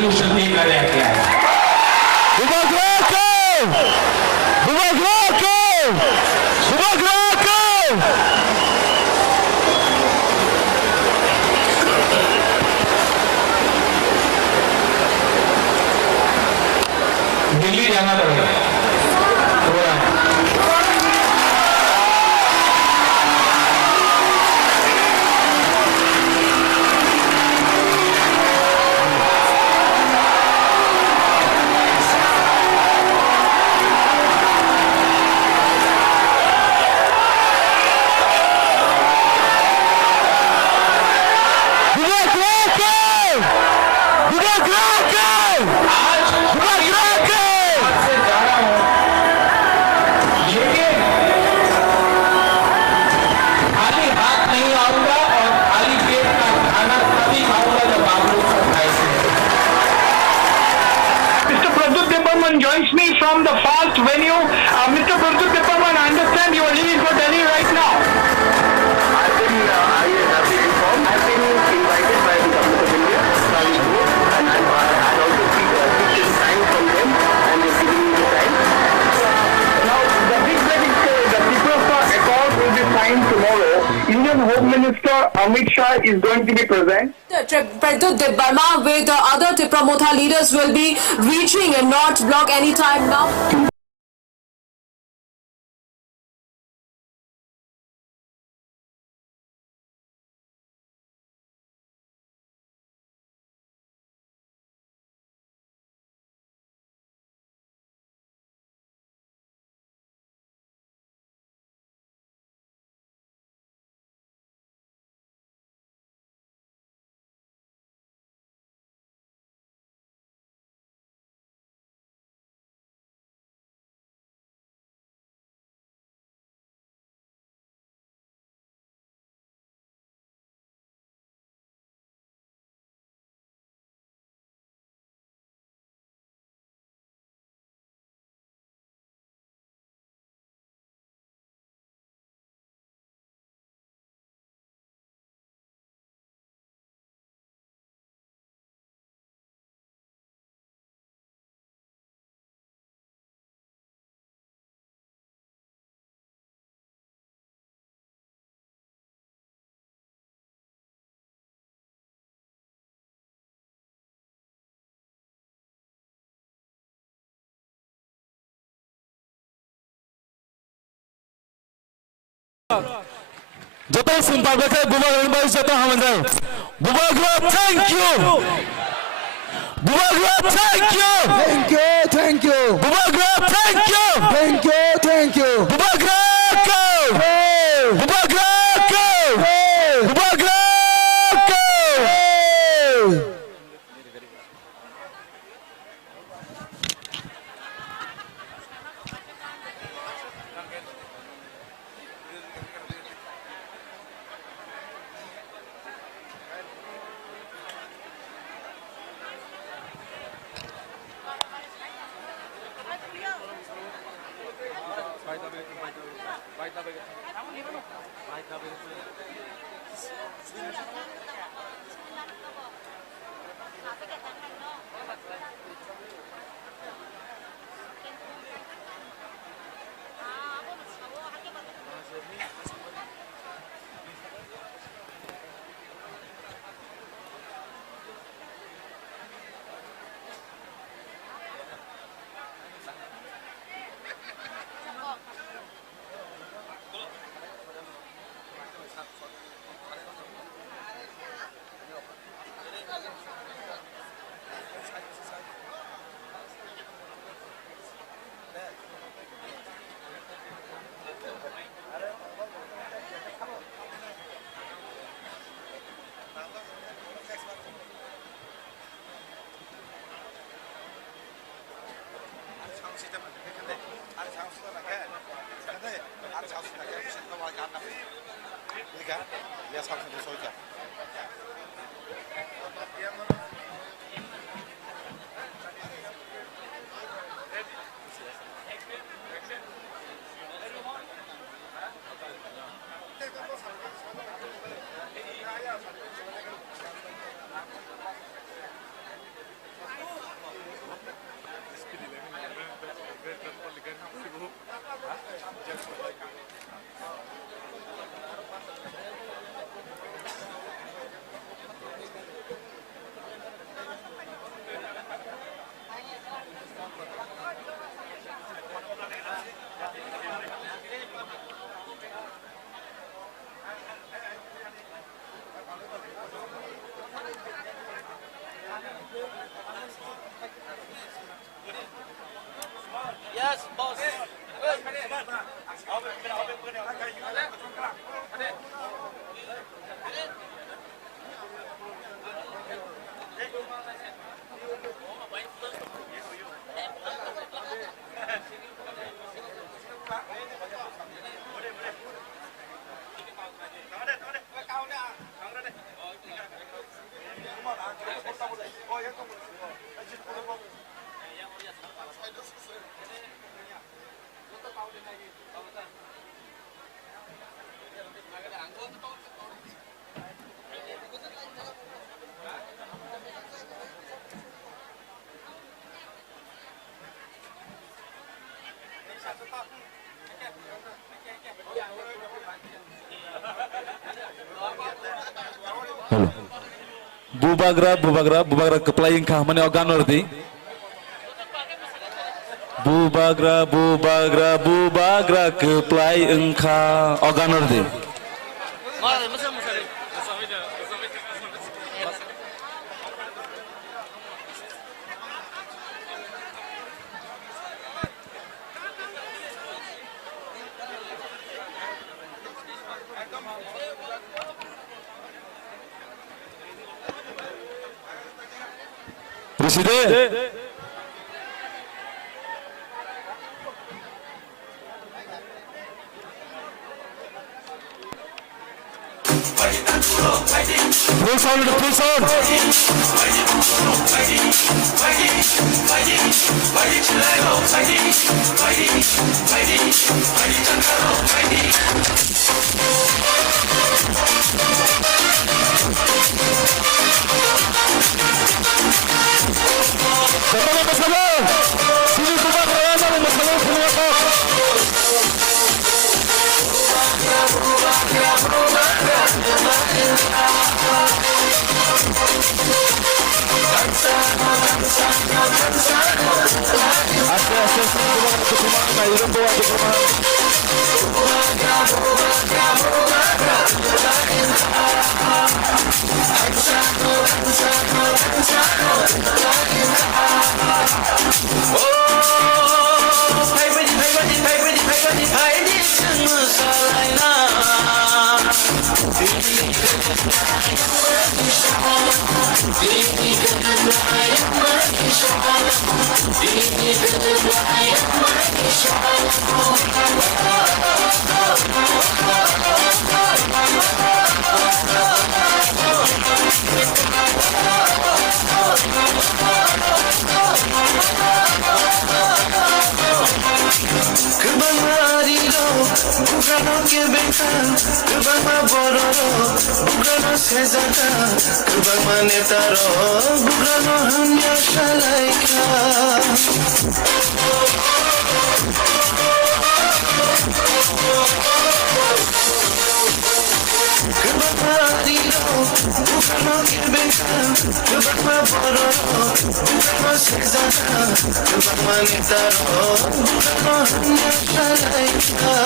resolution देखा जाता है। दिल्ली जाना पड़ेगा। Joins me from the fast venue. Mr. Pradyut Dipperman, I understand you are leaving for Delhi right now. I've been informed. I've been invited by the government of India, and I also seek time from them, and they're giving me the time. Now, the big the Triple Accord will be signed tomorrow. Indian Home Minister Amit Shah is going to be present. Pradyut Dipperman with the other Tipramotha leaders will be reaching and not block any time now. Jota sumpah mereka Bubagran baru jota hamandai. Bubagran, thank you. Bubagran, thank you. Thank you, thank you. Bubagran, thank you. Thank you, thank you. Bubagran, go. Bubagran, go. Bubagran, go. Bubagra keplaying kah mani organ ordi. Bubagra keplaying kah organ ordi. Presiden. Full sound. Bersama. Sini Bubagra bersama semua. Bugrano ke beta, kebang ma bororo, bugrano sezata, kebang ma netaro, bugrano hanya shalaika. Kebang ma diro, bugrano ke beta, kebang ma bororo, bugrano sezata, kebang ma netaro, bugrano hanya shalaika.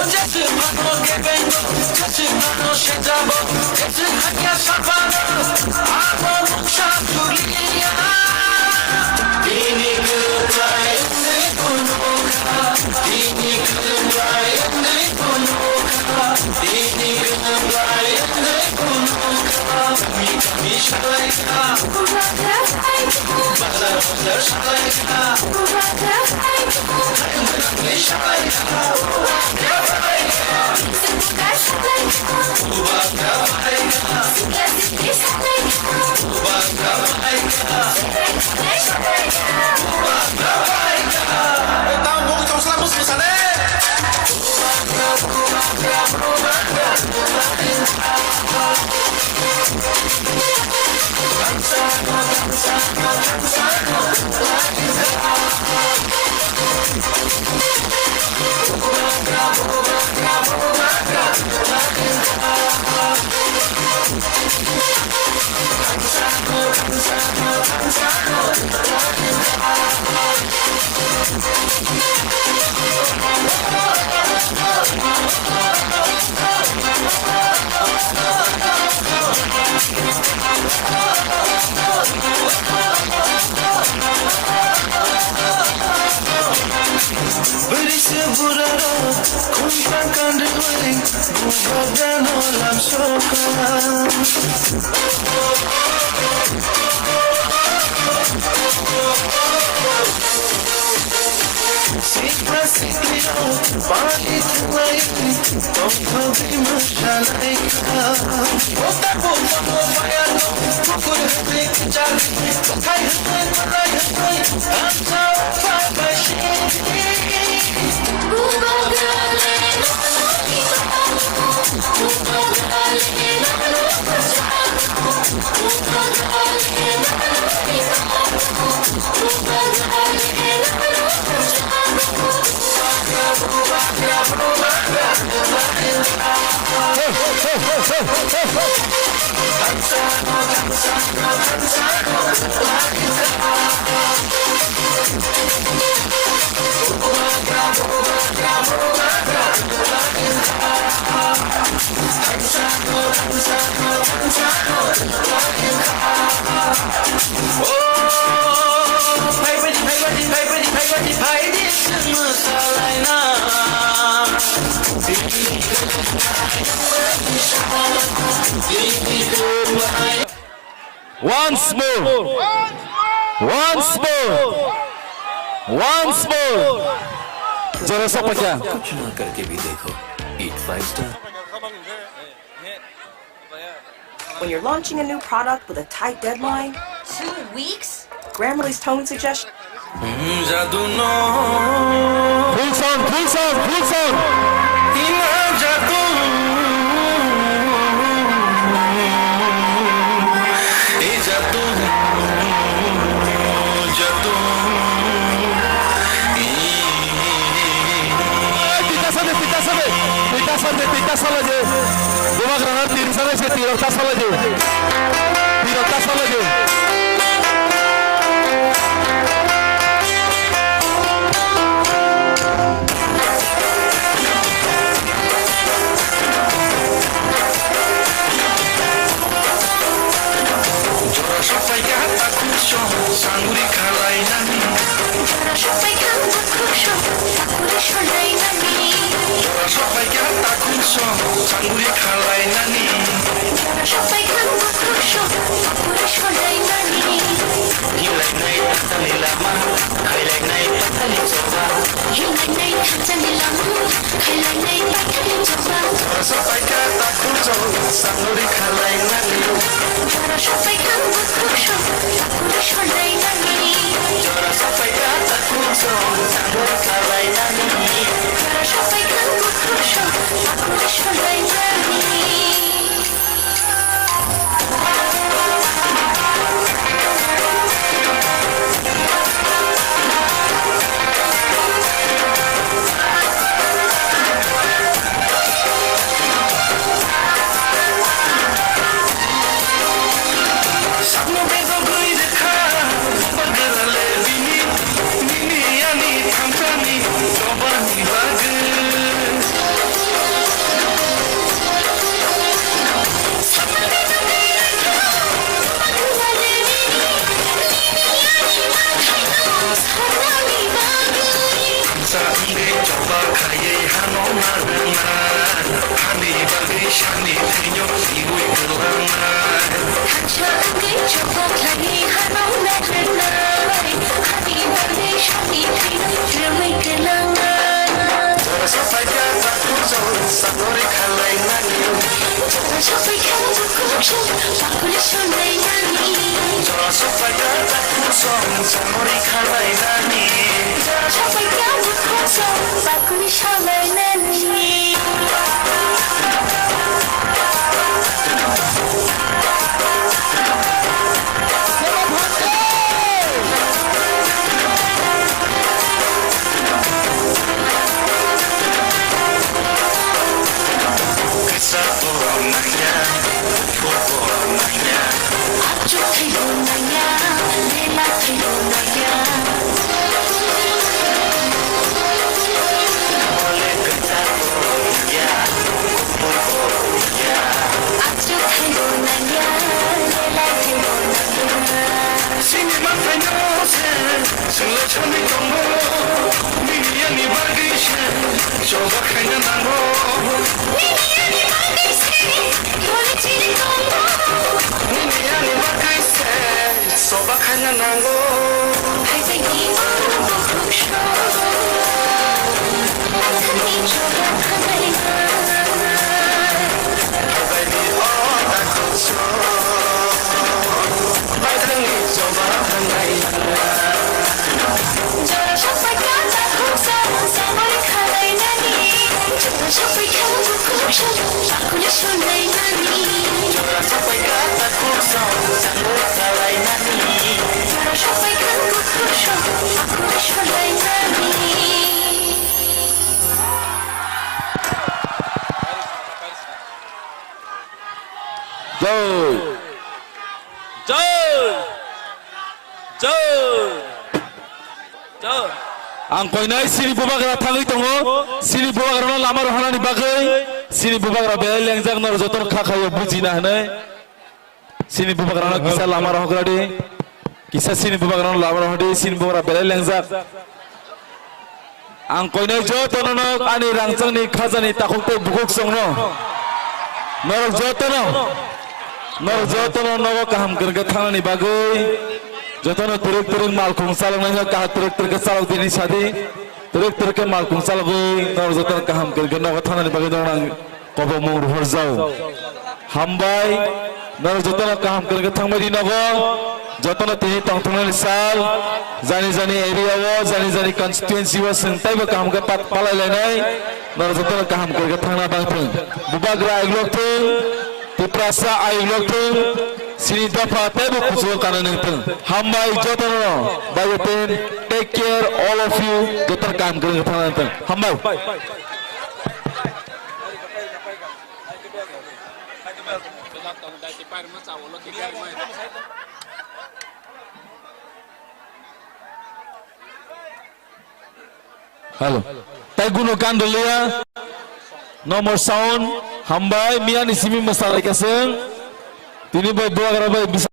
Onde mano que vengo, que mano se trabo, que hanya sapano, amo mucha tulia. Ini kerai ini punuka, ini kerai ini punuka, ini kerai ini punuka. Kami shalaika, bazar shalaika, kami shalaika. buraro kunta kandwai bugano lam soka Sikra sikriyo pani tuai tongka bima shalaika Ota bota baya no kukur hate kichali kai hate malai hate amsa bye shi Once more. Once more. Once more. जरा सा पचा कुछ ना करके भी देखो Eat 5 star When you're launching a new product with a tight deadline, 2 weeks? Grammarly's tone suggestion. जादू no full sound, full sound, full sound. इना जादू ए जादू जादू Pita sabe je. Guma granar tiri sabe se tiro ta sabe je. Tiro ta sabe je. Sanguri khalai nani Shopai kanta kusho, takure sholai nani. Sopai kata kunso Sanguri khalai nani Shopai kanta kusho, takure sholai nani. Hilai nai tatali lama Khailai nai tatali soba Hilai nai tatali lama, khailai nai tatali soba. Sopai kata kunso Sanguri khalai nani Shopai kanta kusho, takure sholai nani. Sopai kata kunso Sanguri khalai nani Shopai kanta kusho, takure sholai nani. Sapno bedo goi dekha Bagarale bini Bini yani thamchani Jobani bag Saande choba khaye hano narana Hani bagi shani thinyo Igui kulana Chandi chokolani hano naranai. Hani bande shani thai jami kelanga. Sopai kata kunso Sanguri khalai nani Shopai kanta kusho, takure sholai nani. Sopai kata kunso Sanguri khalai nani Shopai kanta kusho, takure sholai nani. Kisa nanya nanya Acho thayo naya, lela thayo naya. Boleh kata coba kena nango. Nini ani pakai se, boleh ciri kamu. Ini ani pakai se, coba kena nango. Hai tinggi orang berkusho. Atani coba kembali. Baby, oh tak kuso. Badangi coba kembali. Jangan sampai kata kusa, sama kalai nani. Jangan sampai kata kusa, aku lesunai nani. Jangan sampai kata kuso, sampai kalai nani. Jangan sampai kata kusa, aku lesunai nani. Jauh. Jauh. Jauh. Jauh. Angkoi nai sini bubagra tangi tongo, sini bubagra lama rohana ni bagai, sini bubagra belai lengjak nor jotor khakayo bujina hanai, sini bubagra kisah lama rohgra di, kisah sini bubagra lama roh di, sini bubagra belai lengjak. Angkoi nai jotor nor ani rangcang ni khazani takuk te bukuk songno, nor jotor nor kaham gerga thana ni bagai. Jotono turuk mal kungsal nanya kah turuk sal dini sadi turuk ke mal kungsal goi nor jotono kaham gerga nor thana ni bagai dorang kobo mong ruhor jau hambai nor jotono kaham gerga thangbai di nago jotono tini tongtongna ni sal jani area wo jani constituency wo sengtai bo kaham ge pat palai lenai nor jotono kaham gerga thangna bangthung bubagra iglok thung tiprasa iglok thung sini dapat tebo kusul kanan itu. Hambai jotono, bayotin, take care all of you. Jotor kam kering kanan itu. Hambai. Halo. Taiguno kandolia. No more sound. Hambai mian isimi masalah kaseng. Tini boy dua kali bisa